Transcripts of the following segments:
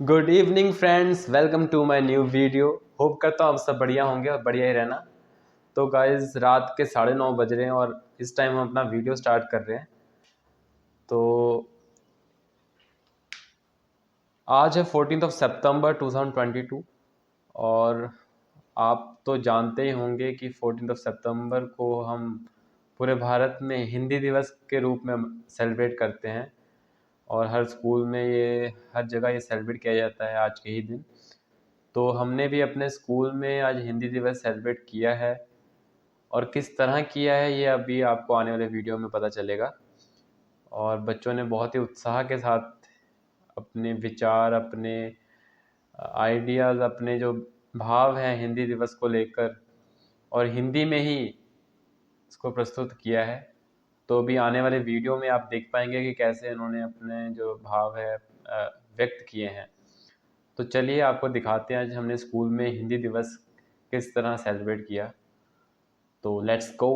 Good evening friends, welcome to my new video. Hope करता हूँ आप सब बढ़िया होंगे और बढ़िया ही रहना। तो गाइस, रात के 9:30 बज रहे हैं और इस टाइम हम अपना वीडियो स्टार्ट कर रहे हैं। तो आज है 14 सितंबर 2022 और आप तो जानते ही होंगे कि 14 सितंबर को हम पूरे भारत में हिंदी दिवस के रूप में सेलिब्रेट करते हैं और हर स्कूल में हर जगह ये सेलिब्रेट किया जाता है आज के ही दिन। तो हमने भी अपने स्कूल में आज हिंदी दिवस सेलिब्रेट किया है और किस तरह किया है ये अभी आपको आने वाले वीडियो में पता चलेगा। और बच्चों ने बहुत ही उत्साह के साथ अपने विचार, अपने आइडियाज़, अपने जो भाव हैं हिंदी दिवस को लेकर और हिंदी में ही इसको प्रस्तुत किया है। तो भी आने वाले वीडियो में आप देख पाएंगे कि कैसे इन्होंने अपने जो भाव है व्यक्त किए हैं। तो चलिए आपको दिखाते हैं आज हमने स्कूल में हिंदी दिवस किस तरह सेलिब्रेट किया। तो लेट्स गो।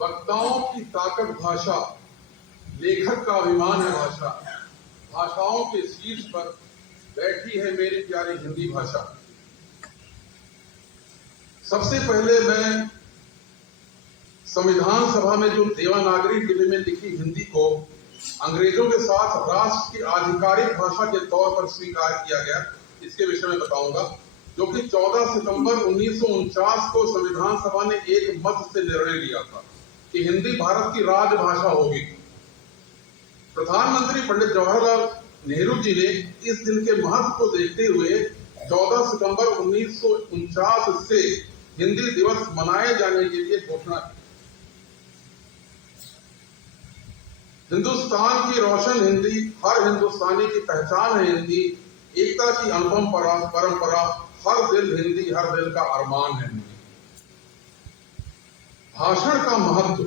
वक्ताओं की ताकत भाषा, लेखक का अभिमान है भाषा। भाषाओं के शीर्ष पर बैठी है मेरी प्यारी हिंदी भाषा। सबसे पहले मैं संविधान सभा में जो देवनागरी लिपि में लिखी हिंदी को अंग्रेजों के साथ राष्ट्र की आधिकारिक भाषा के तौर पर स्वीकार किया गया, इसके विषय में बताऊंगा, जो कि 14 सितंबर 1949 को संविधान सभा ने एक मत से निर्णय लिया था कि हिंदी भारत की राजभाषा होगी। प्रधानमंत्री पंडित जवाहरलाल नेहरू जी ने इस दिन के महत्व को देखते हुए 14 सितंबर 1949 से हिंदी दिवस मनाए जाने के लिए घोषणा की। हिंदुस्तान की रोशन हिंदी, हर हिंदुस्तानी की पहचान है हिंदी, एकता की अनुपम परंपरा, हर दिल हिंदी, हर दिल का अरमान है हिंदी। भाषण का महत्व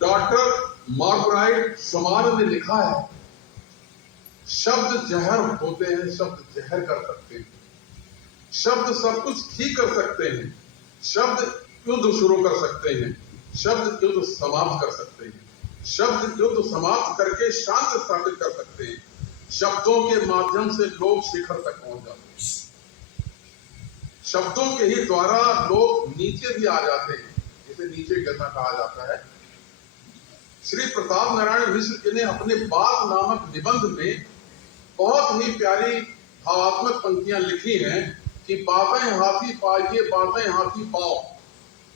डॉक्टर मार्गराइट शमार ने लिखा है, शब्द जहर होते हैं, शब्द जहर कर सकते हैं, शब्द सब कुछ ठीक कर सकते हैं, शब्द युद्ध शुरू कर सकते हैं, शब्द युद्ध समाप्त कर सकते हैं, शब्द युद्ध समाप्त करके शांति स्थापित कर सकते हैं, शब्दों के माध्यम से लोग शिखर तक पहुंच जाते हैं, शब्दों के ही द्वारा लोग नीचे भी आ जाते हैं, जिसे नीचे गिरना कहा जाता है। श्री प्रताप नारायण मिश्र जी ने अपने बात नामक निबंध में बहुत ही प्यारी भावात्मक पंक्तियां लिखी हैं कि बातें हाथी पाइए, बातें हाथी पाओ।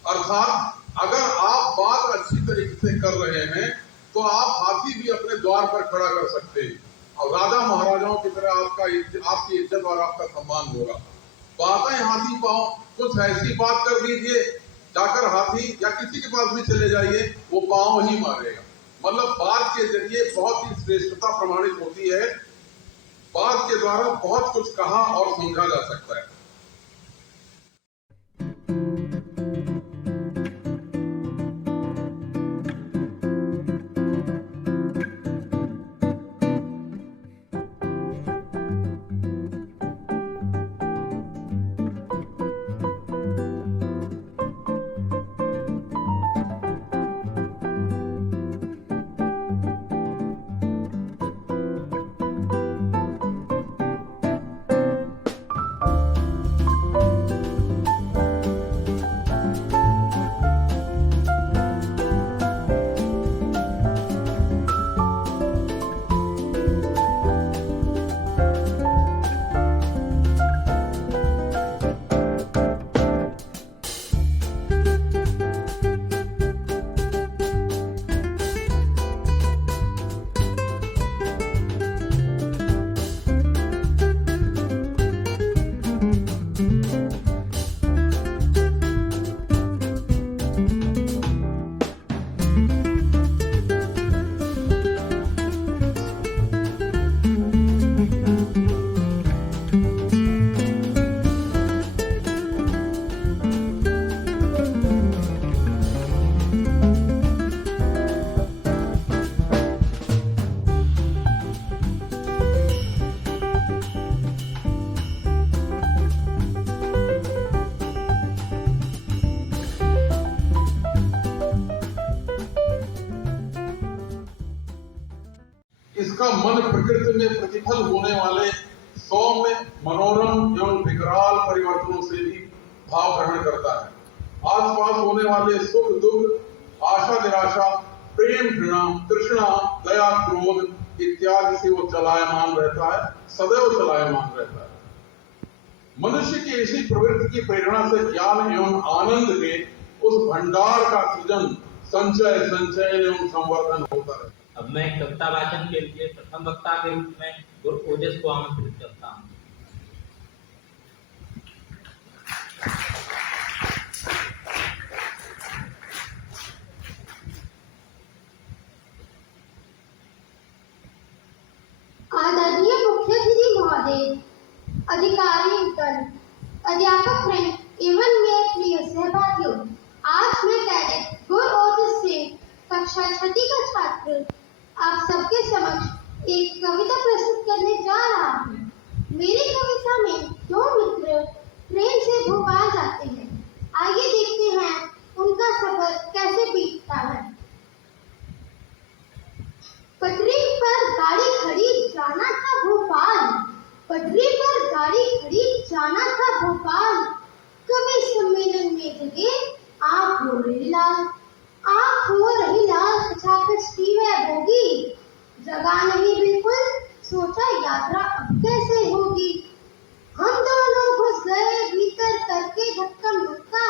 अर्थात अगर आप बात अच्छी तरीके से कर रहे हैं तो आप हाथी भी अपने द्वार पर खड़ा कर सकते हैं और राजा महाराजाओं की तरह आपकी इज्जत और आपका सम्मान होगा। बातें हाथी पाओ, कुछ ऐसी बात कर दीजिए, जाकर हाथी या किसी के पास भी चले जाइए, वो पांव ही मारेगा। मतलब बात के जरिए बहुत ही श्रेष्ठता प्रमाणित होती है, बात के द्वारा बहुत कुछ कहा और समझा जा सकता है। इसका मन प्रकृति में प्रतिफल होने वाले सौम्य, मनोरम एवं विकराल परिवर्तनों से भी भाव ग्रहण करता है। आसपास होने वाले सुख दुख, आशा निराशा, प्रेम घृणा, तृष्णा, दया क्रोध इत्यादि से वो चलायमान रहता है, सदैव चलायमान रहता है। मनुष्य की इसी प्रवृत्ति की प्रेरणा से ज्ञान एवं आनंद के उस भंडार का सृजन, संचय, संचयन एवं संवर्धन होता है। अब मैं कविता वाचन के लिए प्रथम वक्ता के रूप में गुरु ओजस को आमंत्रित करता हूँ। आदरणीय मुख्य अतिथि महोदय, अधिकारी गण, अध्यापक एवं मेरे प्रिय सहपाठियों, आज मैं कैडेट गुरु ओजस से कक्षा 6 का छात्र आप सबके समक्ष एक कविता प्रस्तुत करने जा रहा हूँ। मेरी कविता में 2 मित्र ट्रेन से भोपाल जाते हैं। आइए देखते हैं उनका सफर कैसे बीतता है। पटरी पर गाड़ी खड़ी जाना था भोपाल, पटरी पर गाड़ी खड़ी जाना था भोपाल। कवि सम्मेलन में जगे आँख हो रही लाल, आँख हो रही लाल, खचाखच की वह बोगी। जगह नहीं बिल्कुल, सोचा यात्रा अब कैसे होगी। हम दोनों घुस गए भीतर करके धक्कम धक्का,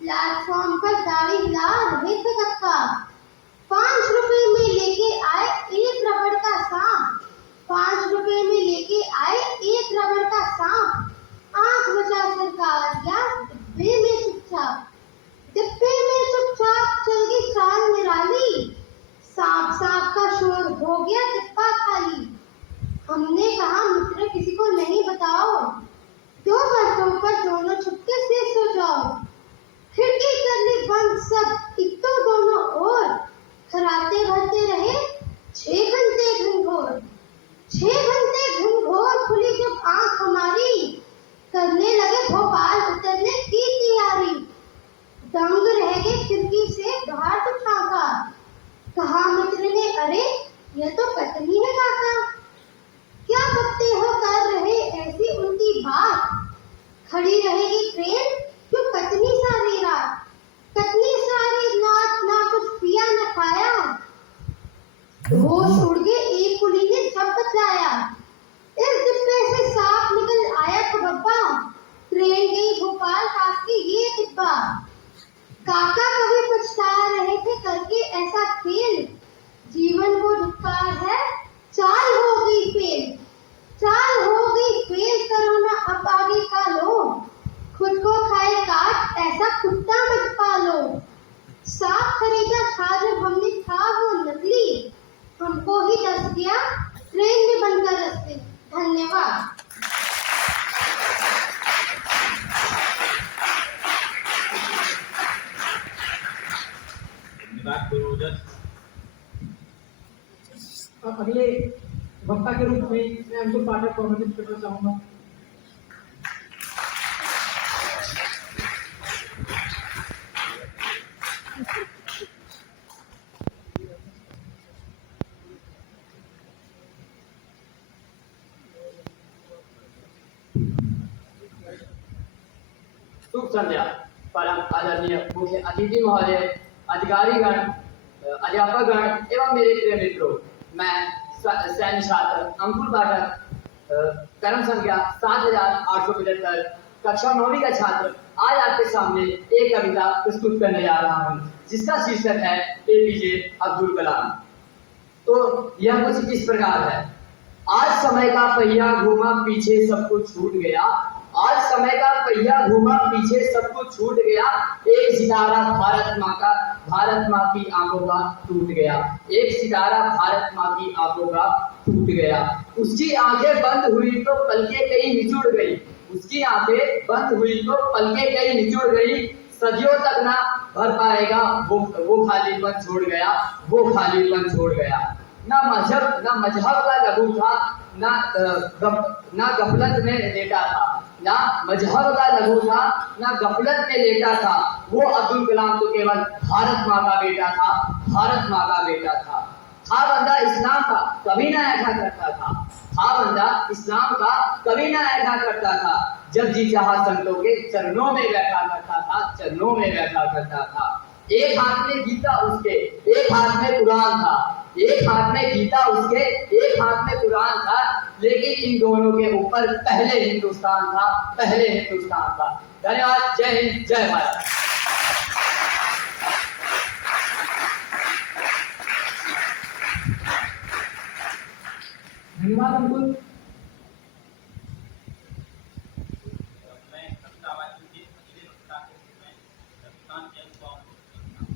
प्लेटफॉर्म पर गाड़ी हिला रहे थे धक्का। 5 रुपए में लेके आए एक रबड़ का सांप, 5 रुपए में लेके आए एक रबड़ का सांप। आंख बचा सरकार या डिब्बे में चुपचाप, डिब्बे में चुपचाप चल गई चाल निराली। सांप सांप का शोर हो गया डिब्बा खाली। हमने कहा मित्र किसी को नहीं बताओ, 2 बर्तों पर दोनों छुपके से सो जाओ। खिड़की कर ली बंद सब एक तो दोनों ओर, खराटे भरते रहे 6 घंटे घनघोर। 6 घंटे घनघोर खुली जब आंख हमारी, करने लगे भोपाल उतरने की तैयारी। दंग रह गए खिड़की से बाहर तो झांका, कहा मित्र ने अरे यह तो कटनी है काका। क्या करते हो कर रहे ऐसी उल्टी बात, खड़ी रहेगी ट्रेन क्यों कटनी सारी रात। कटनी सारी रात ना कुछ पिया न खाया, होश उड़ गए एक कुली ने जब बचाया। इस डिब्बे से सांप निकल आया कबब्बा, ट्रेन गई भोपाल पास के ये डिब्बा। काका कभी पछता रहे थे करके ऐसा खेल, जीवन को धिक्कार है चाल हो गई फेल। चाल हो गई फेल, करो ना अब आगे का लो, खुद को खाए काट ऐसा कुत्ता मत पालो। सांप खरीदा था जब हमने था वो नकली, हमको ही डस गया ट्रेन में बनकर रस्ते। धन्यवाद। धन्यवाद गुरु ओजस। अगले वक्ता के रूप में मैं अंकुर पाठक को आमंत्रित करना चाहूंगा। शुभ संध्या। परम आदरणीय मुख्य अतिथि महोदय, अधिकारीगण, अध्यापकगण एवं मेरे प्रिय मित्रों, मैं सैन्य छात्र अंकुर पाठक, क्रम संख्या 7875, कक्षा 9वीं का छात्र, आज आपके सामने एक कविता प्रस्तुत करने जा रहा हूँ जिसका शीर्षक है एपीजे अब्दुल कलाम। तो यह कुछ इस प्रकार है। आज समय का पहिया घूमा पीछे सब कुछ छूट गया, आज समय का पहिया घूमा पीछे सब कुछ छूट गया। एक सितारा भारत माँ की आंखों का टूट गया, एक सितारा भारत माँ की आंखों का टूट गया। उसकी आंखें बंद हुई तो पलकें कहीं निचुड़ गई, उसकी आंखें बंद हुई तो पलकें कहीं निचुड़ गई। सदियों तक ना भर पाएगा वो खालीपन छोड़ गया, वो खालीपन छोड़ गया। ना मजहब का लघु था, ना गफलत में लेटा था, ना मजहब का लघु था, ना गफलत में लेटा था। वो अब्दुल कलाम तो केवल भारत माँ का बेटा था, भारत माँ का बेटा था। हाँ बंदा इस्लाम का कभी ना ऐसा करता था। हाँ बंदा इस्लाम का कभी ना ऐसा करता था। जब जी चाहा संतों के चरणों में बैठा करता था, चरणों में बैठा करता था। एक हाथ में गीता उसके, एक हाथ में कुरान था। एक हाथ में गीता उसके, एक हाथ में कुरान था। लेकिन इन दोनों के ऊपर पहले हिंदुस्तान था, पहले हिंदुस्तान था। धन्यवाद। जय हिंद, जय भारत। धन्यवाद अंकुल। मैं कवितावाचन के अगले वक्ता के रूप में रविकांत जैन को आमंत्रित करता हूं।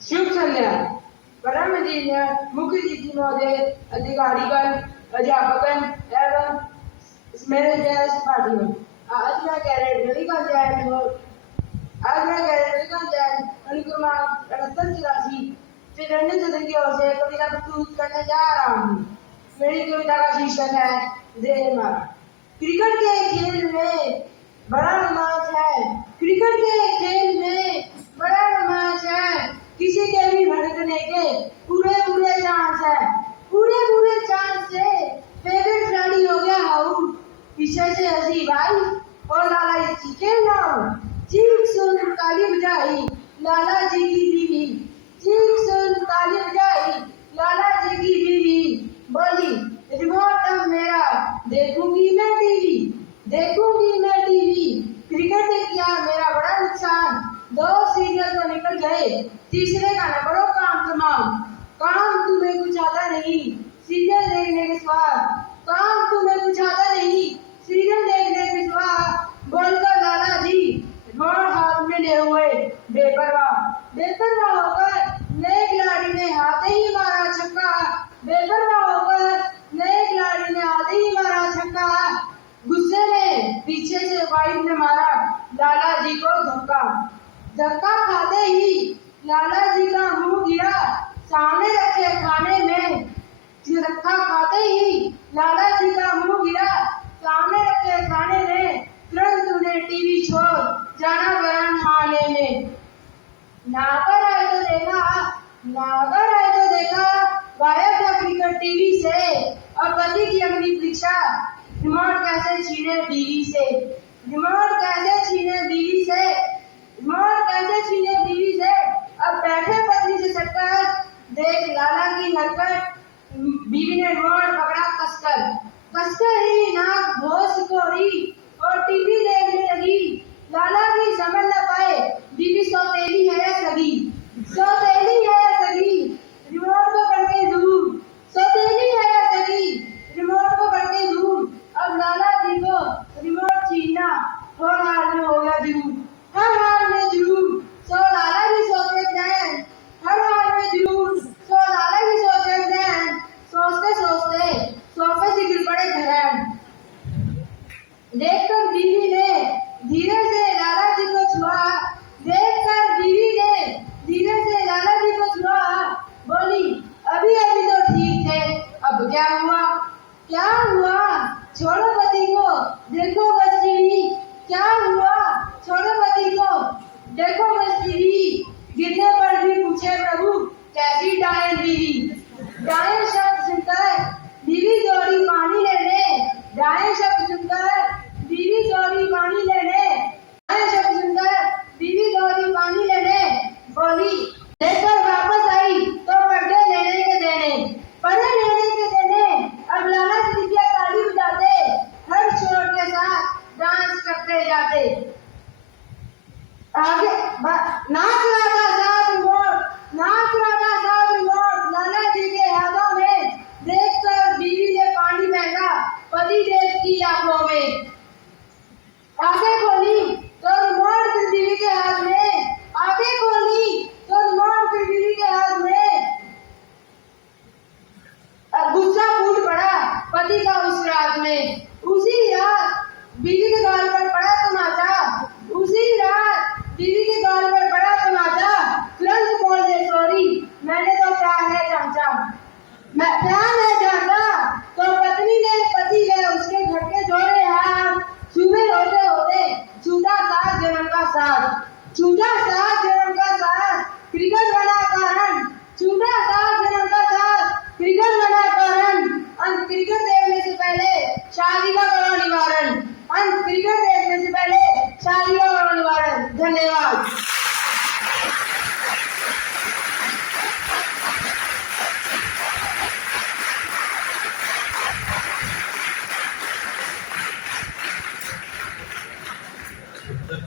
शुभ संध्या। परम पूज्य मुख्य अतिथि महोदय, अधिकारीगण, अध्यापकगण एवं मेरे प्यारे सहपाठियों, आज मैं कैडेट रविकांत जैन अनुक्रमांक 6884 श्री रंजन सदन की ओर से कविता प्रस्तुत करने जा रहा हूँ। मेरी कविता का शीर्षक है देह मारा। क्रिकेट के खेल में बड़ा रोमांच है, क्रिकेट के खेल में बड़ा रोमांच है। किसी के भी भड़कने के पूरे चांस है, पूरे चांस से फेवरेट खिलाड़ी हो गया आउट। पीछे से हंसी भाई और लाला चीखे लाओ, चीख सुन ताली बजाई लाला जी की बीवी, चीख सुन ताली बजाई लाला जी की बीवी। बोली रिमोट अब मेरा, देखूंगी मैं टीवी, देखूंगी मैं टीवी। क्रिकेट ने किया मेरा बड़ा नुकसान, 2 सीरियल तो निकल गए, तीसरे का न करो काम तमाम। काम तुम्हें कुछ आता नहीं, सीरियल देखने के स्वाद, काम तुम्हें कुछ आता नहीं, सीरियल देखने के स्वाद। बोलकर लाला जी रिमोट हाथ में ले हुए बेपरवाह होकर नए खिलाड़ी ने हाथ ही मारा छक्का, बेपरवाह होकर नए खिलाड़ी ने हाथ ही मारा छक्का। गुस्से में पीछे से वाइड ने मारा लाला जी को धक्का, धक्का खाते ही लाला जी का मुंह गिरा सामने रखे खाने में, धक्का खाते ही लाला जी का मुंह गिरा सामने रखे खाने में। तुरंत उन्हें टीवी छोड़ जाना बयान खाने में। नागर आए तो देखा गायब था क्रिकेट टीवी से, और पति की अपनी परीक्षा रिमोट कैसे छीने बीवी से, रिमोट कैसे छीने बीवी से, रिमोट कैसे छीने बीवी से। अब बैठे पत्नी से सटकर देख लाला की हरकत, बीवी ने रिमोट पकड़ा कसकर ही नाक घोंस कोरी और टीवी देखने लगी। लाला भी समझ न पाए बीवी सौतेली है या सगी, सौतेली है या सगी, रिमोट को करके दूर, सौतेली है या सगी, रिमोट को करके दूर। अब लाला जी को रिमोट छीनना हर हाल में हो गया जरूर, हर हाल में जरूर। सो लाला भी सोचे दैन, हर हाल में जरूर। सो लाला भी सोचे दैन, सोचते सोचते सोफे से गिर पड़े धरम। देखकर बीवी ने धीरे से लाला जी को छुआ, देखकर बीवी ने धीरे से लाला जी को छुआ। बोली अभी तो ठीक थे, अब क्या हुआ, क्या हुआ, छोड़ो पति को देखो बस टीवी, क्या हुआ, छोड़ो पति को देखो बस टीवी। गिरने पर भी पूछे प्रभु कैसी डायन बीवी, डायन शब्द सुनकर बीवी दौड़ी पानी लेने, डायन शब्द सुनकर बीवी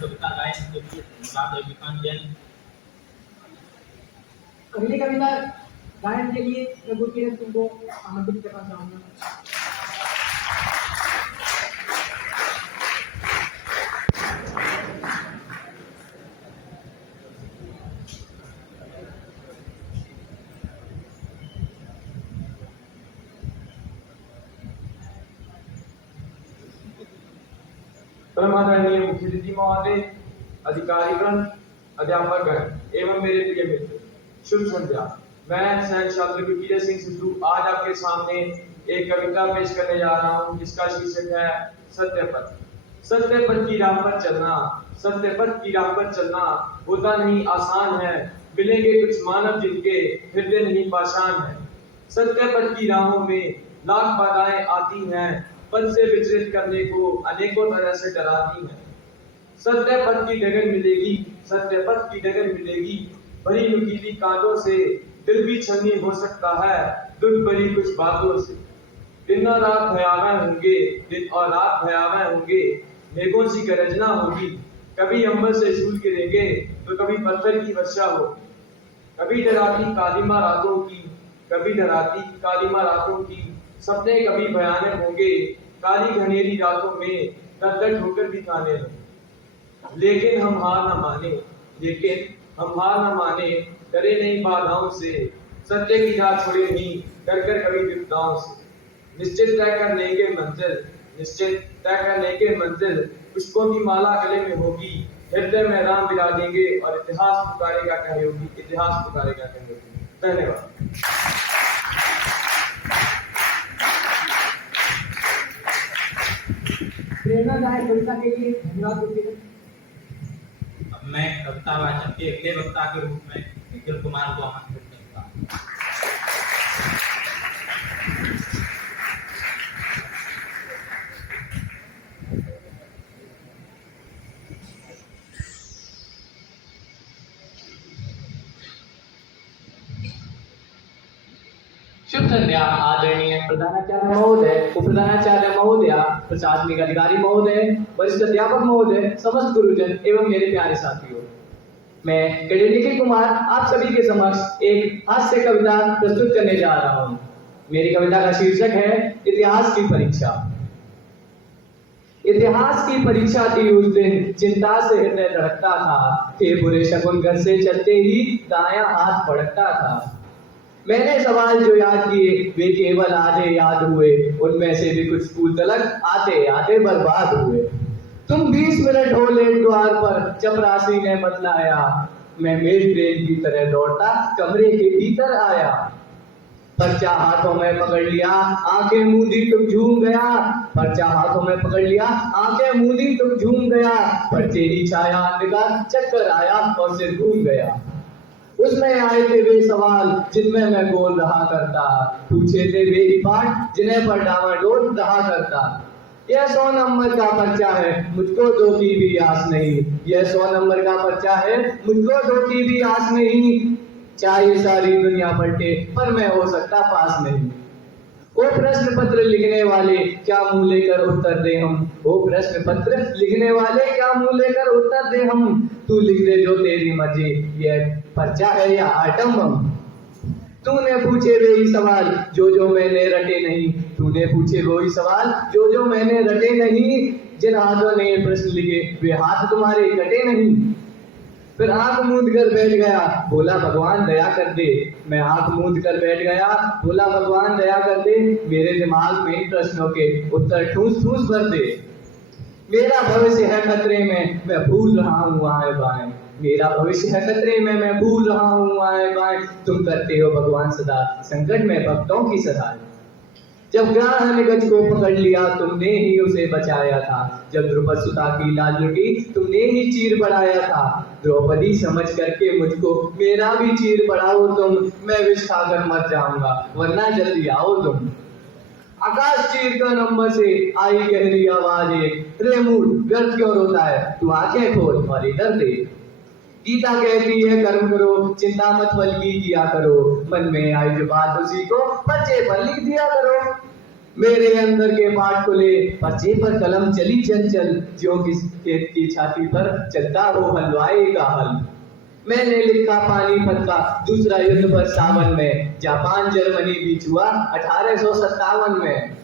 कविता गायन के लिए धन्यवाद विपांजन। अगली कविता गायन के लिए मैं गुरकीरत तुमको आमंत्रित करना चाहूंगा। परमादरणीय मुख्यातिथि महोदय, अधिकारीगण, अध्यापकगण एवं मेरे प्रिय मित्र, शुभ संध्या। मैं सैन छात्र गुरकीरत सिंह सिद्धू आज आपके सामने एक कविता पेश करने जा रहा हूँ जिसका शीर्षक है सत्य पथ। सत्य पथ की राह पर चलना, सत्य पथ की राह पर चलना होता नहीं आसान है, मिलेंगे कुछ मानव जिनके हृदय नहीं पाषाण है। सत्य पथ की राहों में लाख बाधाएं आती हैं, पथ से विचलित करने को अनेकों तरह से डराती हैं। सत्य पथ की डगर मिलेगी, सत्य पथ की डगर मिलेगी, भरी नुकीली कांटों से दिल भी छलनी हो सकता है, दुख भरी कुछ बातों से। दिन और रात भयावह होंगे, दिन और रात भयावह होंगे, मेघों सी गरजना होगी, कभी अंबर से झूल गिरेंगे तो कभी पत्थर की वर्षा होगी। कभी डराती कालिमा रातों की, कभी डराती कालिमा रातों की, सपने कभी भयानक होंगे, काली घनेरी रातों में दर्द होकर भी खाने लगे। लेकिन हम हार न माने, लेकिन हम हार न माने, डरे नहीं बाधाओं से, सत्य की राह छोड़े नहीं, डर कर कभी विपदाओं से। निश्चित तय कर लेंगे मंजिल, निश्चित तय कर लेंगे मंजिल, पुष्पों की माला गले में होगी, हृदय में राम बिरा देंगे और इतिहास पुकारेगा कहे होगी, इतिहास पुकारेगा कहे होगी। धन्यवाद। प्रेरणादायक कविता के लिए धन्यवाद गुरकीरत। अब मैं कविता वाचन के अगले वक्ता के रूप में निखिल कुमार को आमंत्रित करता हूँ। शुभ संध्या आदरणीय प्रधानाचार्य महोदय, उप प्रधानाचार्य महोदया, प्रशासनिक अधिकारी महोदय, वरिष्ठ अध्यापक महोदय, समस्त गुरुजन एवं मेरे प्यारे साथियों। मैं कैडेट निखिल कुमार आप सभी के समक्ष एक हास्य कविता प्रस्तुत करने जा रहा हूँ। मेरी कविता का शीर्षक है इतिहास की परीक्षा। इतिहास की परीक्षा थी उस दिन, चिंता से हृदय धड़कता था, थे बुरे शकुन घर से चलते ही दायां हाथ फड़कता था। मैंने सवाल जो याद किए वे केवल आधे याद हुए, उनमें से भी कुछ स्कूल तलक आते आते बर्बाद हुए। तुम 20 मिनट हो लेट द्वार पर, चपरासी ने बतलाया, मैं मेल ट्रेन की तरह दौड़ता कमरे के भीतर आया। पर्चा हाथों में पकड़ लिया, आंखें मूंदी तुम झूम गया, पर्चा हाथों में पकड़ लिया, आंखें मूंदी तुम झूम गया, पर्चे की छाया अंधकार चक्कर आया और सिर घूम गया। उसमें आए थे वे सवाल जिनमें मैं बोल रहा करता, पूछे थे वे ही पाठ जिन्हें पर डावाडोल रहा करता। यह 100 नंबर का पर्चा है, मुझको 2 की भी आस नहीं, यह 100 नंबर का पर्चा है, मुझको 2 की भी आस नहीं। चाहे सारी दुनिया पलटे पर मैं हो सकता पास नहीं। वो प्रश्न पत्र लिखने वाले क्या मुंह लेकर उत्तर दे हम, वो प्रश्न पत्र लिखने वाले क्या मुंह लेकर उत्तर दे हम। तू लिख दे जो तेरी मर्जी, यह पर्चा है या आइटम बम। तूने पूछे वे ही सवाल जो जो मैंने रटे नहीं, तूने पूछे वो ही सवाल जो जो मैंने रटे नहीं। जिन हाथों ने प्रश्न लिखे वे हाथ तुम्हारे कटे नहीं। फिर आंख मूंद कर बैठ गया, बोला भगवान दया कर दे। मैं आंख मूंद कर बैठ गया, बोला भगवान दया कर दे, मेरे दिमाग में इन प्रश्नों के उत्तर ठूस ठूस भर दे। मेरा भविष्य है खतरे में, मैं भूल रहा हूँ आए बाएं, मेरा भविष्य है खतरे में, मैं भूल रहा हूँ आए बाएं। तुम करते हो भगवान सदा संकट में भक्तों की सहाय। जब ग्रहण ने गज को पकड़ लिया तुमने ही उसे बचाया था, जब द्रुपद सुता की लाल लुटी तुमने ही चीर बढ़ाया था। द्रौपदी समझ करके मुझको मेरा भी चीर बढ़ाओ तुम, मैं विष खाकर मर जाऊंगा वरना जल्दी आओ तुम। आकाश चीर कर नंबर से आई गहरी आवाज एक, रे मूड व्यर्थ क्यों रोता है, तू आंखें खोल और इधर देख। गीता कहती है कर्म करो चिंता मत फल की किया करो, मन में आई जो बात उसी को पर्चे पर लिख दिया करो। मेरे अंदर के पाठ खुले, पर्चे पर कलम चली चल चल, जो किस खेत की छाती पर चलता हो हलवाई का हल। मैंने लिखा पानीपत का दूसरा युद्ध पर सावन में, जापान जर्मनी बीच हुआ 1857 में।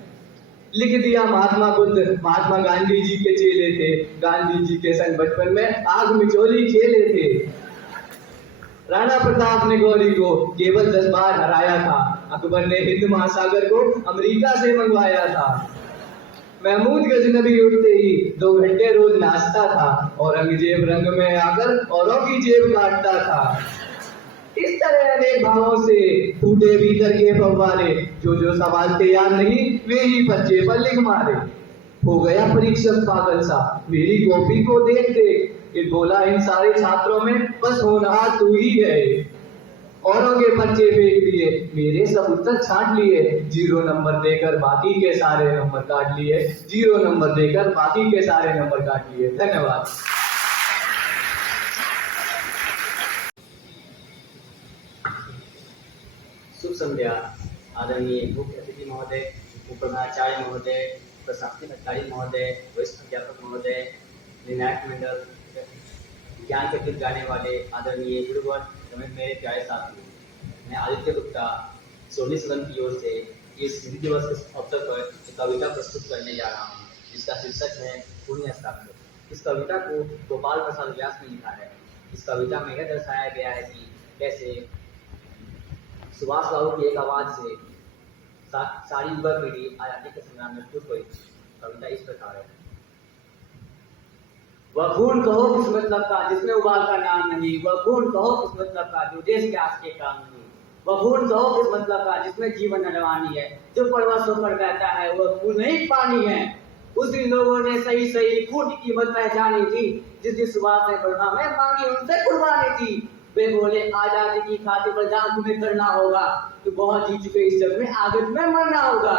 लिख दिया महात्मा बुद्ध, महात्मा गांधी जी के चेले थे, गांधी जी के संग बचपन में आग मिचोली खेले थे। राणा प्रताप ने गौरी को केवल 10 बार हराया था, अकबर ने हिंद महासागर को अमेरिका से मंगवाया था। महमूद गजनबी उठते ही 2 घंटे रोज नाचता था, औरंगजेब रंग में आकर औरों की जेब काटता था। इस तरह अनेक भावों से फूटे भीतर के फव्वारे, जो सवाल तैयार नहीं वे ही पर्चे पर लिख मारे। हो गया परीक्षक पागल सा मेरी कॉपी को देख देख, ये बोला इन सारे छात्रों में बस होनहार तू ही है। औरों के पर्चे फेंक दिए, मेरे सब उत्तर छांट लिए, 0 नंबर देकर बाकी के सारे नंबर काट लिए, 0 नंबर देकर बाकी के सारे नंबर काट लिए। धन्यवाद। शुभ संध्या आदरणीय मुख्य अतिथि महोदय, उपप्रधानाचार्य महोदय, प्रशासनिक अधिकारी महोदय, वरिष्ठ अध्यापक महोदय, निर्णायक मंडल, ज्ञान के गीत गाने वाले आदरणीय गुरुवर समेत मेरे प्यारे साथियों। मैं आदित्य गुप्ता सोनी सदन की ओर से इस हिंदी दिवस के अवसर पर एक कविता प्रस्तुत करने जा रहा हूँ, जिसका शीर्षक है पुण्य हस्ताक्षर। इस कविता को गोपाल प्रसाद व्यास ने लिखा है। इस कविता में यह दर्शाया गया है कि कैसे सुभाष बाबू की एक आवाज से सारी युवा पीढ़ी आजादी के संग्राम में खुश हुई। कविता इस प्रकार है। वह खून कहो किस मतलब का जिसमें उबाल का नाम नहीं, वह खून कहो किस मतलब का जो देश के आस के काम नहीं, वह खून कहो किस मतलब का जिसमें जीवन नरवानी है, जो परवशों पर बहता है वह खून नहीं पानी है। उस दिन लोगों ने सही सही खून की कीमत पहचानी थी, जिस दिन सुभाष ने बर्मा में मांगी उनसे कुर्बानी थी। वे बोले आजादी की खातिर बलिदान तुम्हें करना होगा, तो बहुत जी चुके इस जग में आगे तुम्हें मरना होगा।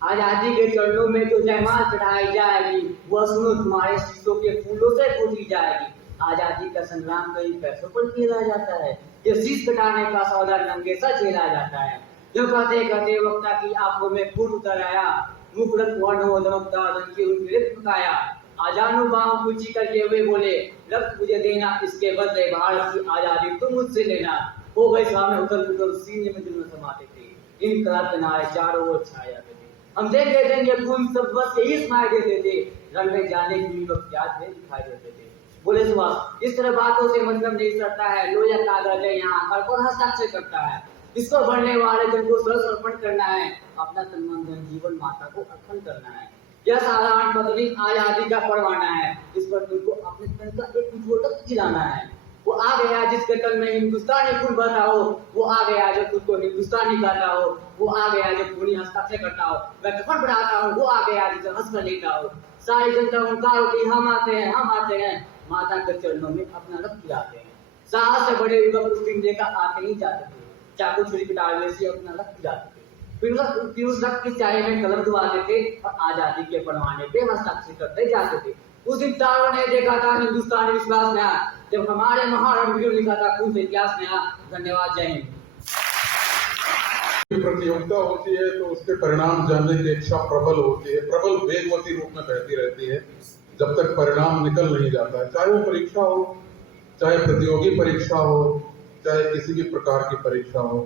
आजादी के चरणों में तो जयमाल चढ़ाई जाएगी, वह सुनो तुम्हारे शीशों के फूलों से पूजी जाएगी। आजादी का संग्राम कई पैसों पर खेला जाता है, ये शीश कटाने का सौदा नंगे सर झेला जाता है। जो कहते कहते वक्ता की आंखों में खून उतर आया, मुख रक्त वर्ण हो दमकता धन की उनकी रक्त पकाया। आजानु बाहों ऊंची करके वे बोले रक्त मुझे देना, इसके बदले भारत की आजादी तुम मुझसे लेना। हो गए सामने उथल पुथल, सीने में दिल में समाते थे, इनकलाब के नारे चारों ओर छाए जाते थे। हम देख लेते ये खून सब बस यही सुनाई देते थे, रंग में जाने की वक्त याद में दिखाई देते थे। बोले सुभाष इस तरह बातों से मतलब नहीं सरता है, लोया कागज है यहाँ हर कौन हस्ताक्षर करता है। इसको बढ़ने वाले जन को सर्व अर्पण करना है, अपना तन मन धन जीवन माता को अर्पण करना है। यह साधारण पत्नी आजादी का परवाना है, इस पर तुमको अपने तन का एक मुठोटक खिलाना है। वो आ गया जिसके तन में हिंदुस्तानी खून बहता हो, वो आ गया जो खुद को हिंदुस्तानी गाता हो, वो आ गया जो खूनी हस्ताक्षर करता हो। मैं कफन बढ़ाता हूँ, वो आ गया जिसे हंस कर लेता हो। सारी जनता हुंकार होती हम आते हैं, हम आते हैं, माता के चरणों में अपना रक्त खिलाते हैं। साहस से बड़े युवक उस दिन लेकर आते ही जाते थे, चाकू छुरी पिटारे से अपना रक्त खिलाते थे। फिर उस रक्त की स्याही में कलम डुबाते थे और आजादी के परवाने पे हस्ताक्षर करते जाते थे। उस दिन तारों ने देखा था हिंदुस्तानी विश्वास नया, जब हमारे महान वीरों ने लिखा था खून से इतिहास नया। धन्यवाद, जय हिंद। प्रतियोगिता होती है तो उसके परिणाम जानने की इच्छा प्रबल होती है, प्रबल वेगवती रूप में बहती रहती है जब तक परिणाम निकल नहीं जाता है। चाहे वो परीक्षा हो, चाहे प्रतियोगी परीक्षा हो, चाहे किसी भी प्रकार की परीक्षा हो।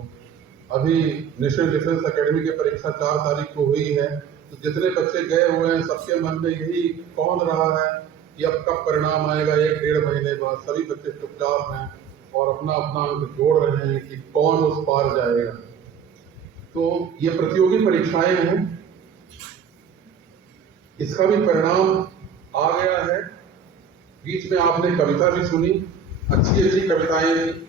अभी नेशनल डिफेंस एकेडमी की परीक्षा 4 तारीख को हुई है, तो जितने बच्चे गए हुए हैं सबके मन में यही कौन रहा है कि अब कब परिणाम आएगा, 1-1.5 महीने बाद। सभी बच्चे चुपचाप हैं और अपना अपना अंक जोड़ रहे हैं कि कौन उस पार जाएगा। तो ये प्रतियोगी परीक्षाएं हैं, इसका भी परिणाम आ गया है। बीच में आपने कविता भी सुनी, अच्छी अच्छी कविताएं थी।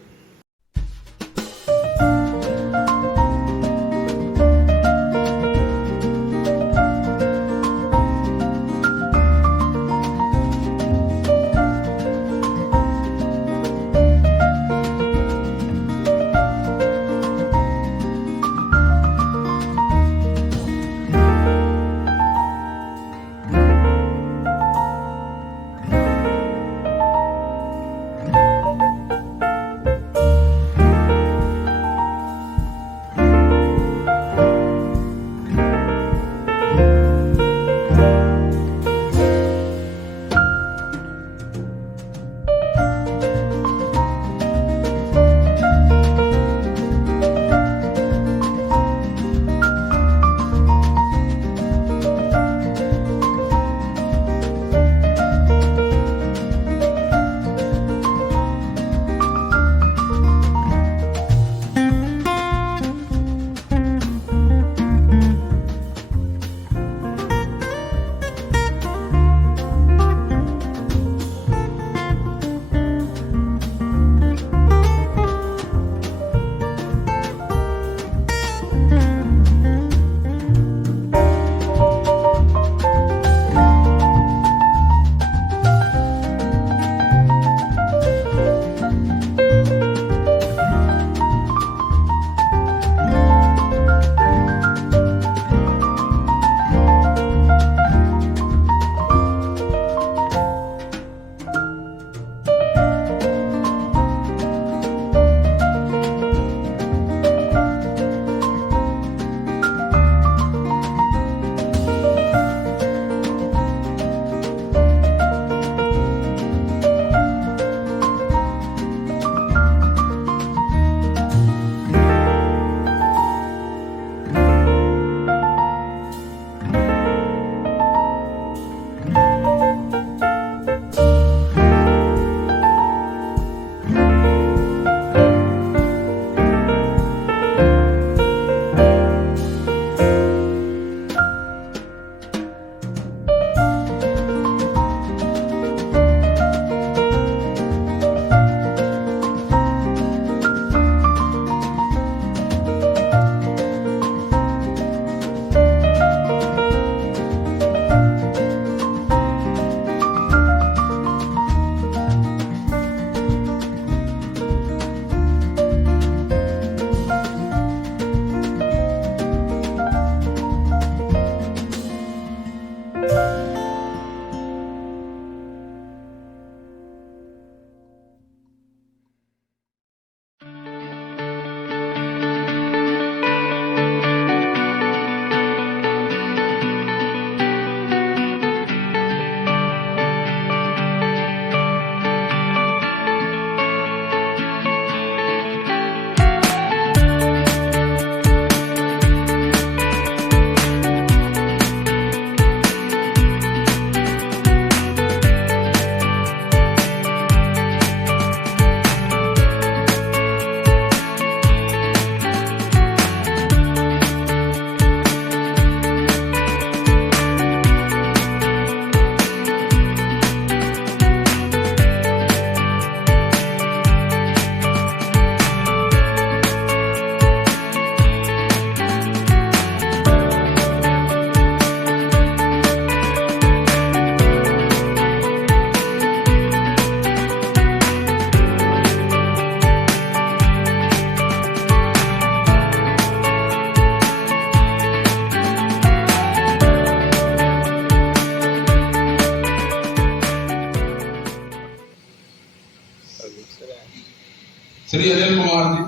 श्री अनिल कुमार जी,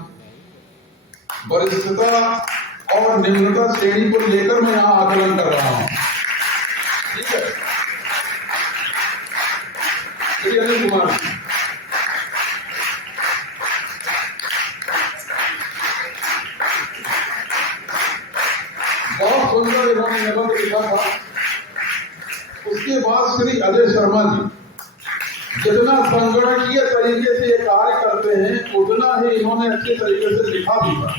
वरिष्ठता और निम्नता श्रेणी को लेकर मैं यहाँ आकलन कर रहा हूँ। ठीक है, श्री अनिल कुमार जी। बहुत सुंदर इन्होंने निबंध लिखा था। उसके बाद श्री अजय शर्मा जी, जितना संगणकीय तरीके से ये कार्य करते हैं उतना ही इन्होंने अच्छे तरीके से लिखा भी था।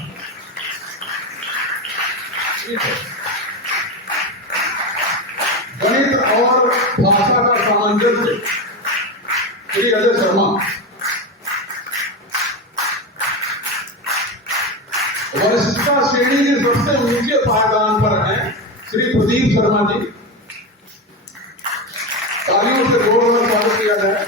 गणित और भाषा का सामंजस्य, श्री अजय शर्मा। वरिष्ठता श्रेणी के सबसे ऊंचे पायदान पर हैं श्री प्रदीप शर्मा जी। तालियों से जोर में स्वागत किया जाए।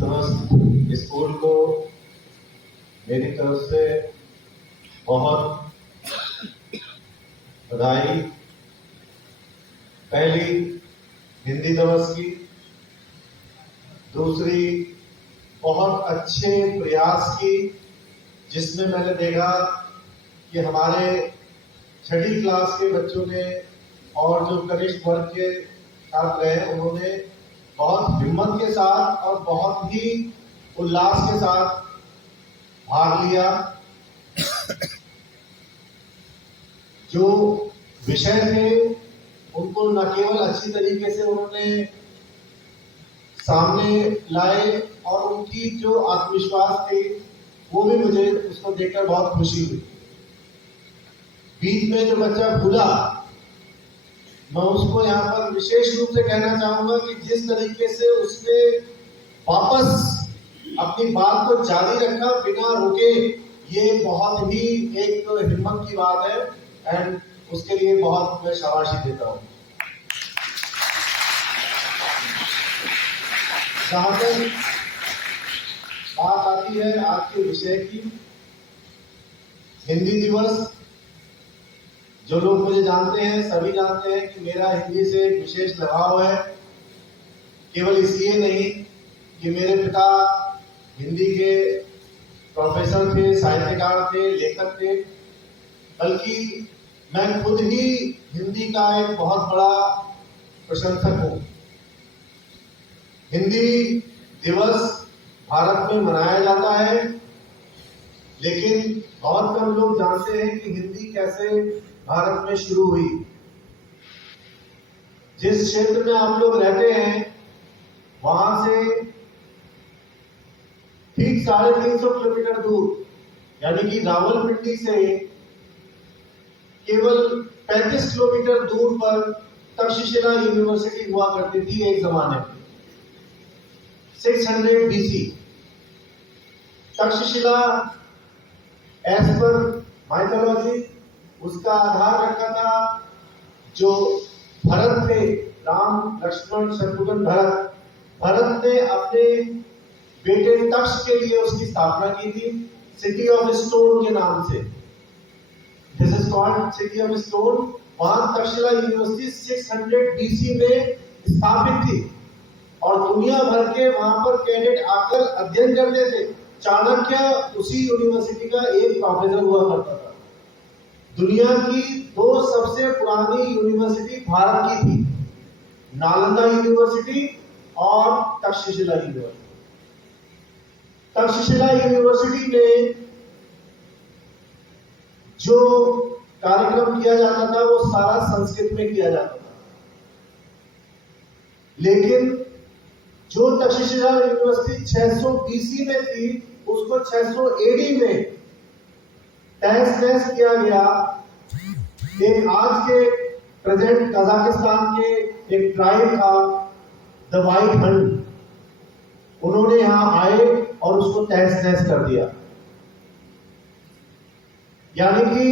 समस्त स्कूल को मेरी तरफ से बहुत बधाई। पहली हिंदी दिवस की, दूसरी बहुत अच्छे प्रयास की, जिसमें मैंने देखा कि हमारे छठी क्लास के बच्चों ने और जो कनिष्ठ वर्ग के छात्र हैं उन्होंने बहुत हिम्मत के साथ और बहुत ही उल्लास के साथ भाग लिया। जो विषय थे उनको न केवल अच्छी तरीके से उन्होंने सामने लाए और उनकी जो आत्मविश्वास थी वो भी मुझे उसको देखकर बहुत खुशी हुई। बीच में जो बच्चा भूला, मैं उसको यहाँ पर विशेष रूप से कहना चाहूंगा कि जिस तरीके से उसने वापस अपनी बात को जारी रखा बिना रुके, ये बहुत ही एक हिम्मत की बात है एंड उसके लिए बहुत मैं शाबाशी देता हूँ। जहां तक बात आती है आज के विषय की, हिंदी दिवस, जो लोग मुझे जानते हैं सभी जानते हैं कि मेरा हिंदी से एक विशेष लगाव है। केवल इसलिए नहीं कि मेरे पिता हिंदी के प्रोफेसर थे, साहित्यकार थे, लेखक थे, बल्कि मैं खुद ही हिंदी का एक बहुत बड़ा प्रशंसक हूँ। हिंदी दिवस भारत में मनाया जाता है, लेकिन बहुत कम लोग जानते हैं कि हिंदी कैसे भारत में शुरू हुई। जिस क्षेत्र में आप लोग रहते हैं वहां से ठीक 350 किलोमीटर दूर यानी कि रावलपिंडी से केवल 35 किलोमीटर दूर पर तक्षशिला यूनिवर्सिटी हुआ करती थी एक जमाने में, 600 BC। तक्षशिला एज पर माइथोलॉजी उसका आधार रखा था जो भरत थे, राम लक्ष्मण शत्रुघ्न भरत ने अपने बेटे तक्ष के लिए उसकी स्थापना की थी, सिटी ऑफ स्टोन के नाम से। This is called city of stone. वहां तक्षशिला यूनिवर्सिटी 600 BC में स्थापित थी और दुनिया भर के वहां पर कैडेट आकर अध्ययन करते थे। चाणक्य उसी यूनिवर्सिटी का एक प्रोफेसर हुआ करता था। दुनिया की 2 सबसे पुरानी यूनिवर्सिटी भारत की थी, नालंदा यूनिवर्सिटी और तक्षशिला यूनिवर्सिटी। तक्षशिला यूनिवर्सिटी में जो कार्यक्रम किया जाता था वो सारा संस्कृत में किया जाता था, लेकिन जो तक्षशिला यूनिवर्सिटी 600 BC में थी उसको 600 AD में तहस-नहस किया गया। एक आज के प्रेजेंट कजाकिस्तान के एक ट्राइब था द वाइट हंट, उन्होंने यहां आए और उसको तहस-नहस कर दिया। यानी कि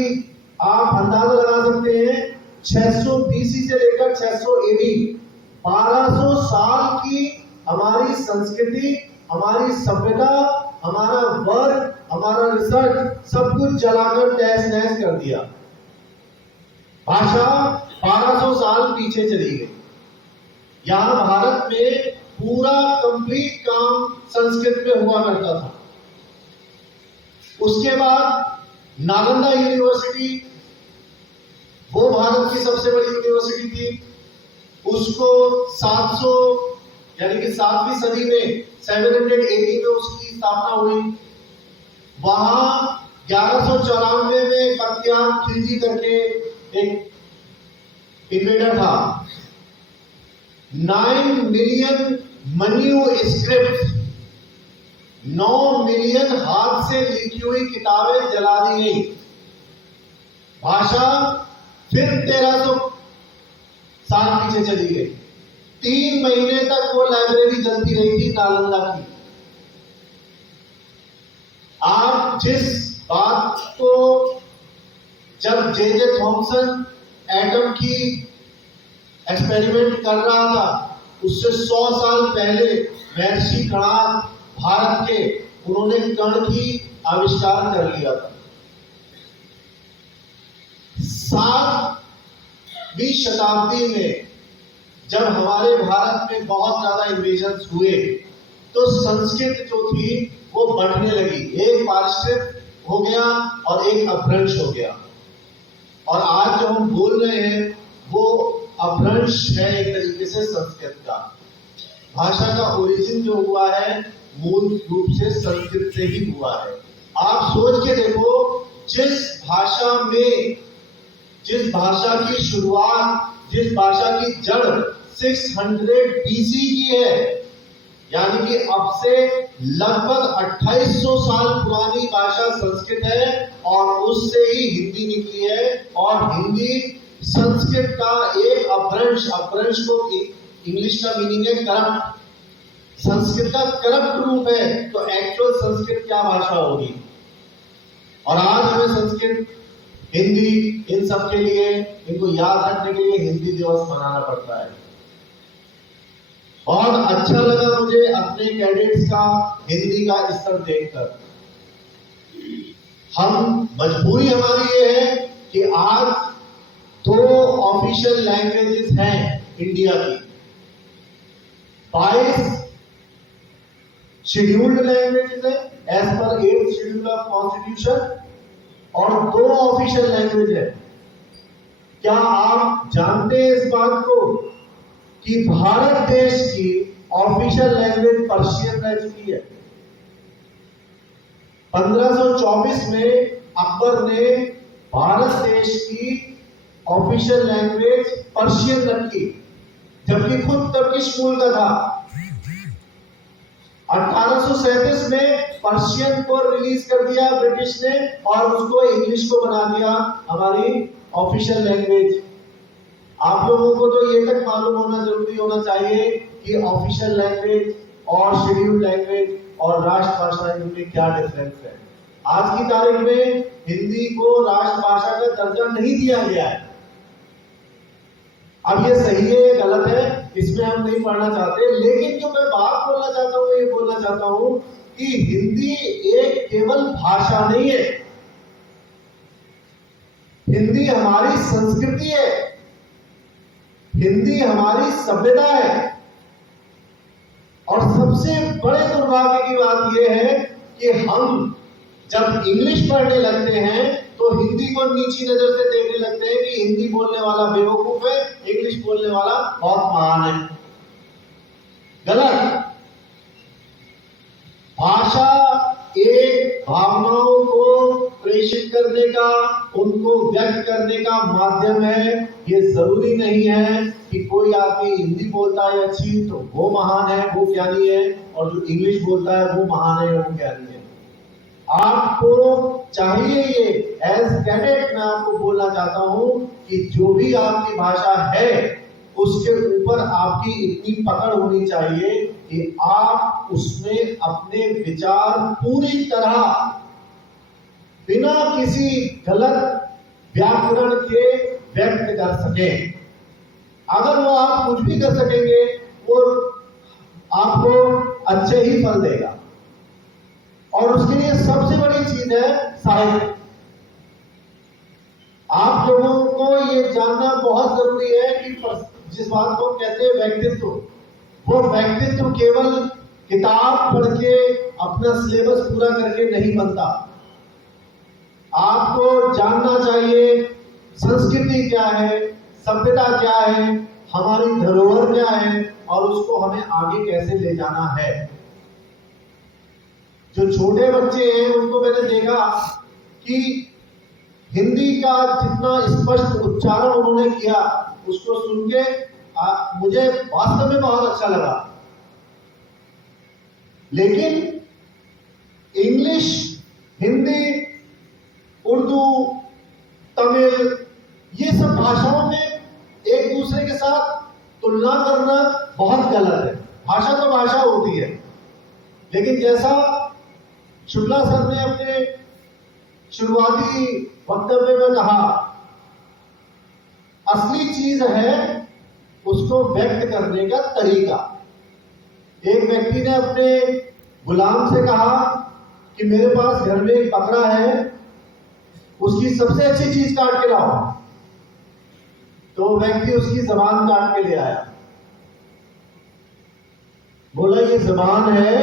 आप अंदाजा लगा सकते हैं 600 BC से लेकर 600 AD 1200 साल की हमारी संस्कृति, हमारी सभ्यता, हमारा वर्ग, हमारा रिसर्च सब कुछ जलाकर तहस-नहस कर दिया। भाषा 1200 साल पीछे चली गई। यहां भारत में पूरा कंप्लीट काम संस्कृत में हुआ करता था। उसके बाद नालंदा यूनिवर्सिटी, वो भारत की सबसे बड़ी यूनिवर्सिटी थी। उसको 700 यानी कि 7वीं सदी में 780 में उसकी स्थापना हुई। वहां 1194 में बख्तियार खिलजी करके एक इन्वेडर था। 9 मिलियन मैन्यूस्क्रिप्ट, 9 मिलियन हाथ से लिखी हुई किताबें जला दी गई। भाषा फिर 1300 साल पीछे चली गई। 3 महीने तक वो लाइब्रेरी जलती रही थी नालंदा की। आप जिस बात को, जब जे थॉमसन एटम की एक्सपेरिमेंट कर रहा था, उससे 100 साल पहले महर्षि कणाद भारत के, उन्होंने कण की आविष्कार कर लिया था। 7वीं शताब्दी में जब हमारे भारत में बहुत ज्यादा इन्वेजन हुए तो संस्कृत जो थी वो बढ़ने लगी। एक पारिश्रित हो गया और एक अपभ्रंश हो गया। और आज जो हम बोल रहे हैं वो अपभ्रंश है एक तरीके से संस्कृत का। भाषा का ओरिजिन जो हुआ है मूल रूप से संस्कृत से ही हुआ है। आप सोच के देखो, जिस भाषा की शुरुआत, जिस भाषा की जड़ 600 BC की है, यानी कि अब से लगभग 2800 साल पुरानी भाषा संस्कृत है और उससे ही हिंदी निकली है। और हिंदी संस्कृत का एक अपभ्रंश को इंग्लिश का मीनिंग है करप्ट, संस्कृत का करप्ट रूप है। तो एक्चुअल संस्कृत क्या भाषा होगी? और आज हमें संस्कृत, हिंदी, इन सब के लिए, इनको याद रखने के लिए हिंदी दिवस मनाना पड़ता है। और अच्छा लगा मुझे अपने कैडेट्स का हिंदी का स्तर देखकर। मजबूरी हमारी ये है कि आज 2 ऑफिशियल लैंग्वेजेस हैं इंडिया की, 22 शेड्यूल्ड लैंग्वेजेस है as per 8th schedule of constitution और 2 ऑफिशियल लैंग्वेज है। क्या आप जानते हैं इस बात को कि भारत देश की ऑफिशियल लैंग्वेज पर्शियन रह चुकी है? 1524 में अकबर ने भारत देश की ऑफिशियल लैंग्वेज पर्शियन रखी, जबकि खुद टर्किश स्कूल का था। 1837 में पर्शियन को रिलीज कर दिया ब्रिटिश ने और उसको इंग्लिश को बना दिया हमारी ऑफिशियल लैंग्वेज। आप लोगों को तो ये तक मालूम होना जरूरी होना चाहिए कि ऑफिशियल लैंग्वेज और शेड्यूल्ड लैंग्वेज और राष्ट्रभाषा इनमें क्या डिफरेंस है। आज की तारीख में हिंदी को राष्ट्रभाषा का दर्जा नहीं दिया गया है। अब ये सही है या गलत है इसमें हम नहीं पढ़ना चाहते, लेकिन जो मैं बात बोलना चाहता हूं ये बोलना चाहता हूं कि हिंदी एक केवल भाषा नहीं है, हिंदी हमारी संस्कृति है, हिंदी हमारी सभ्यता है। और सबसे बड़े दुर्भाग्य की बात यह है कि हम जब इंग्लिश पढ़ने लगते हैं तो हिंदी को नीची नजर से देखने लगते हैं कि हिंदी बोलने वाला बेवकूफ है, इंग्लिश बोलने वाला बहुत महान है। गलत। भाषा एक भावनाओं को प्रेषित करने का, उनको व्यक्त करने का माध्यम है। ये जरूरी नहीं है कि कोई आदमी हिंदी बोलता है अच्छी तो वो महान है, वो ज्ञानी है, और जो इंग्लिश बोलता है वो महान है, वो ज्ञानी है। आपको चाहिए ये एज कैडेट मैं आपको बोलना चाहता हूं कि जो भी आपकी भाषा है उसके ऊपर आपकी इतनी पकड़ होनी चाहिए कि आप उसमें अपने विचार पूरी तरह बिना किसी गलत व्याकरण के व्यक्त कर सकें। अगर वो आप कुछ भी कर सकेंगे वो आपको अच्छे ही फल देगा। और उसके लिए सबसे बड़ी चीज है साहित्य। आप लोगों को ये जानना बहुत जरूरी है कि जिस बात को कहते हैं व्यक्तित्व, वो व्यक्तित्व केवल किताब पढ़ के अपना सिलेबस पूरा करके नहीं बनता। आपको जानना चाहिए संस्कृति क्या है, सभ्यता क्या है, हमारी धरोहर क्या है और उसको हमें आगे कैसे ले जाना है। जो छोटे बच्चे हैं उनको मैंने देखा कि हिंदी का जितना स्पष्ट उच्चारण उन्होंने किया उसको सुन के मुझे वास्तव में बहुत अच्छा लगा। लेकिन इंग्लिश, हिंदी, उर्दू, तमिल ये सब भाषाओं में एक दूसरे के साथ तुलना करना बहुत गलत है। भाषा तो भाषा होती है, लेकिन जैसा शुक्ला सर ने अपने शुरुआती वक्तव्य में कहा, असली चीज है उसको व्यक्त करने का तरीका। एक व्यक्ति ने अपने गुलाम से कहा कि मेरे पास घर में एक बकरा है, उसकी सबसे अच्छी चीज काट के लाओ। तो व्यक्ति उसकी जबान काट के ले आया। बोला ये जबान है,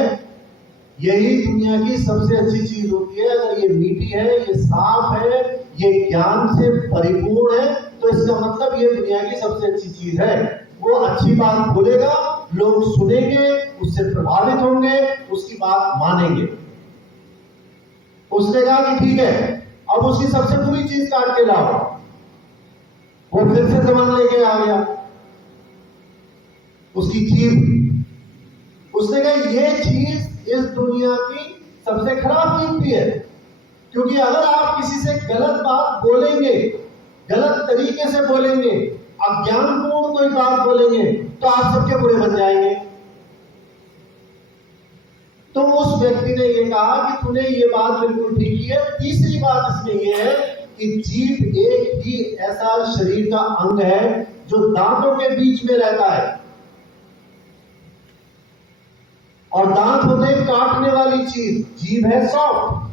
यही दुनिया की सबसे अच्छी चीज होती है। अगर ये मीठी है, ये साफ है, ये ज्ञान से परिपूर्ण है, तो इसका मतलब ये दुनिया की सबसे अच्छी चीज है। वो अच्छी बात बोलेगा, लोग सुनेंगे, उससे प्रभावित होंगे, उसकी बात मानेंगे। उसने कहा कि ठीक है, अब उसकी सबसे बुरी चीज काट के लाओ। वो फिर से जबान लेके आ गया, उसकी जीभ। उसने कहा ये चीज इस दुनिया की सबसे खराब चीज भी है, क्योंकि अगर आप किसी से गलत बात बोलेंगे, गलत तरीके से बोलेंगे, अज्ञानपूर्ण कोई बात बोलेंगे तो आप सबके बुरे बन जाएंगे। तो उस व्यक्ति ने ये कहा कि तूने ये बात बिल्कुल ठीक की है। तीसरी बात इसमें यह है कि जीभ एक ही ऐसा शरीर का अंग है जो दांतों के बीच में रहता है, और दांत होते हैं काटने वाली चीज, जीभ है सॉफ्ट,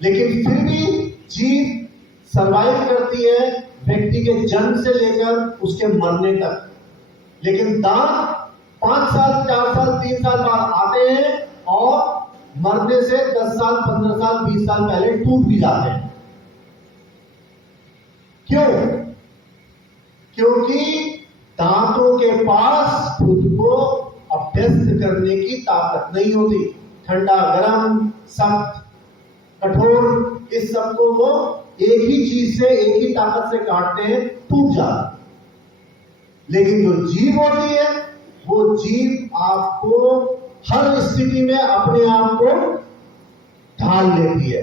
लेकिन फिर भी जीभ सरवाइव करती है व्यक्ति के जन्म से लेकर उसके मरने तक। लेकिन दांत 5 साल, 4 साल, 3 साल बाद आते हैं और मरने से 10 साल, 15 साल, 20 साल पहले टूट भी जाते हैं। क्यों? क्योंकि दांतों के पास खुद को अभ्यस्त करने की ताकत नहीं होती। ठंडा, गरम, सख्त, कठोर, इस सब को वो एक ही चीज से, एक ही ताकत से काटते हैं, टूट जाता। लेकिन जो जीभ होती है, वो जीभ आपको हर स्थिति में अपने आप को ढाल लेती है।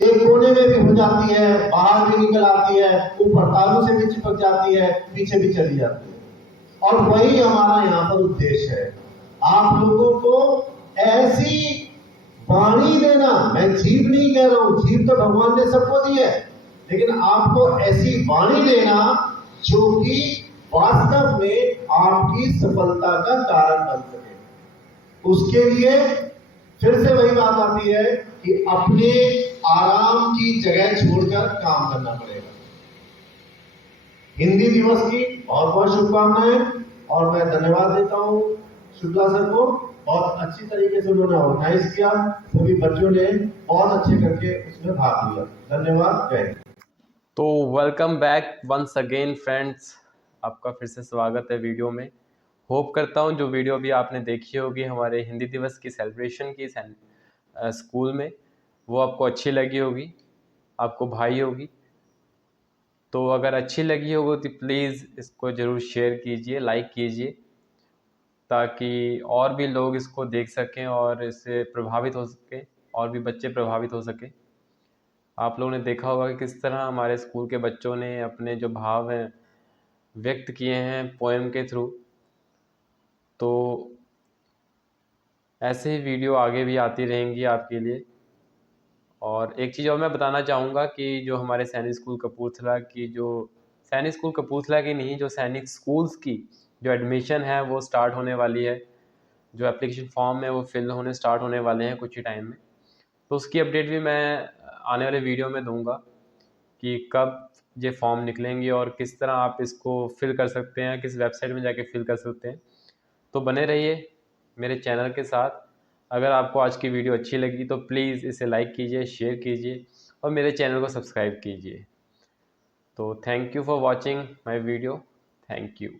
एक कोने में भी हो जाती है, बाहर भी निकल आती है, ऊपर तालू से भी चिपक जाती है, पीछे भी चली जाती है। और वही हमारा यहाँ पर उद्देश्य है, आप लोगों को ऐसी वाणी देना। मैं जीव नहीं कह रहा हूं, जीव तो भगवान ने सबको दी है, लेकिन आपको ऐसी वाणी लेना जो कि वास्तव में आपकी सफलता का कारण बन सके। उसके लिए फिर से वही बात आती है कि अपने आराम की जगह छोड़कर काम करना पड़ेगा। हिंदी दिवस की बहुत बहुत शुभकामनाएं, और मैं धन्यवाद देता हूं शुक्ला सर को। बहुत अच्छी तरीके से उन्होंने ऑर्गेनाइज किया, सभी बच्चों ने बहुत अच्छे करके उसमें भाग लिया। धन्यवाद, जय हिंद। तो welcome back once again friends, आपका फिर से स्वागत है वीडियो में। होप करता हूँ जो वीडियो भी आपने देखी होगी हमारे हिंदी दिवस की सेलिब्रेशन की स्कूल में, वो आपको अच्छी लगी होगी, आपको भाई होगी। तो अगर अच्छी लगी होगी तो प्लीज़ इसको ज़रूर शेयर कीजिए, लाइक कीजिए, ताकि और भी लोग इसको देख सकें और इससे प्रभावित हो सकें, और भी बच्चे प्रभावित हो सकें। आप लोगों ने देखा होगा कि किस तरह हमारे स्कूल के बच्चों ने अपने जो भाव हैं व्यक्त किए हैं पोएम के थ्रू। तो ऐसे ही वीडियो आगे भी आती रहेंगी आपके लिए। और एक चीज़ और मैं बताना चाहूँगा कि जो हमारे सैनिक स्कूल कपूरथला की, जो सैनिक स्कूल कपूरथला की नहीं, जो सैनिक स्कूल्स की जो एडमिशन है वो स्टार्ट होने वाली है। जो एप्लीकेशन फॉर्म है वो फिल होने स्टार्ट होने वाले हैं कुछ ही टाइम में। तो उसकी अपडेट भी मैं आने वाले वीडियो में दूंगा कि कब ये फॉर्म निकलेंगे और किस तरह आप इसको फिल कर सकते हैं, किस वेबसाइट में जाके फिल कर सकते हैं। तो बने रहिए मेरे चैनल के साथ। अगर आपको आज की वीडियो अच्छी लगी तो प्लीज़ इसे लाइक कीजिए, शेयर कीजिए और मेरे चैनल को सब्सक्राइब कीजिए। तो thank you for watching my video. Thank you.